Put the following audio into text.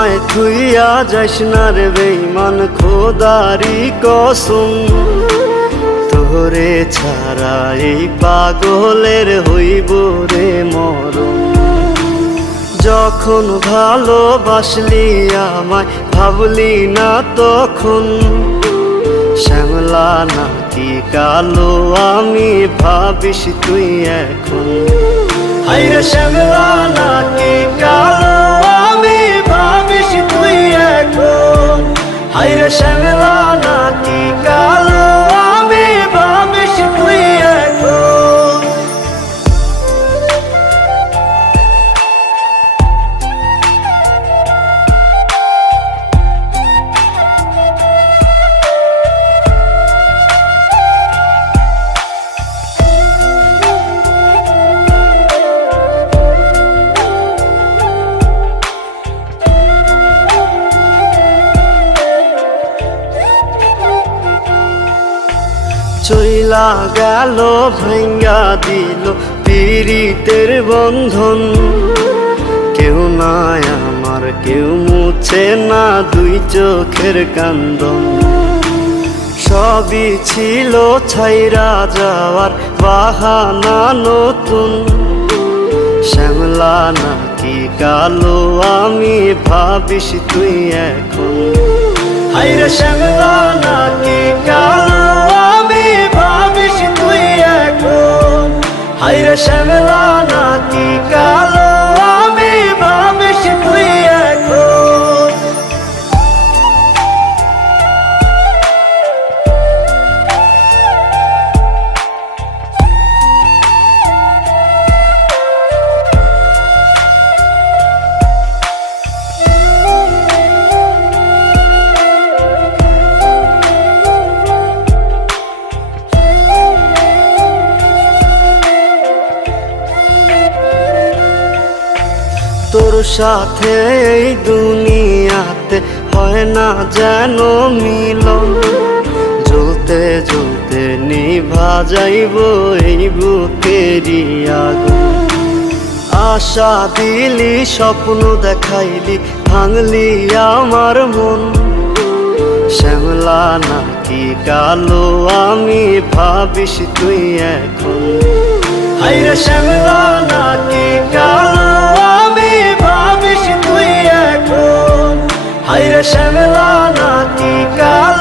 আমায় থুইয়া যাস না রে বেঈমান, খোদারি কসম। তোরে ছাড়া এই পাগলের হইব রে মরণ। যখন ভালোবাসলি আমায় ভাবলি না তখন, শ্যামলা নাকি কালো আমি ভাবিস তুই এখন। হায়রে শ্যামলা নাকি কালো আমি ভাবিস তুই এখন। হায়রে শ্যামলা নাকি কালো আমি ভাবিস তুই এখন। চইলা গেল ভাঙ্গা দিল পীড়িতের বন্ধন। কেউ নাই আমার, কেউ মুছে না দুই চোখের কান্দন। সবই ছিল ছাইরা যাওয়ার বাহানা নতুন। শ্যামলা নাকি কালো আমি ভাবিস তুই এখন। হায়রে শ্যামলা নাকি কালো আমি ভাবিস তুই এখন। হায়রে শ্যামলা নাকি কালো আমি ভাবিস তুই এখন। তোর সাথে এই দুনিয়াতে হয় না যেন মিলন। জ্বলতে জ্বলতে নিভা যাইব এই বুকেরই আগুন। আশা দিলি, স্বপ্ন দেখাইলি, ভাঙলি আমার মন। শ্যামলা নাকি কালো আমি ভাবিস তুই এখন। হায়রে শ্যামলা নাকি কালো আমি ভাবিস তুই এখন। হায়রে শ্যামলা নাকি কালো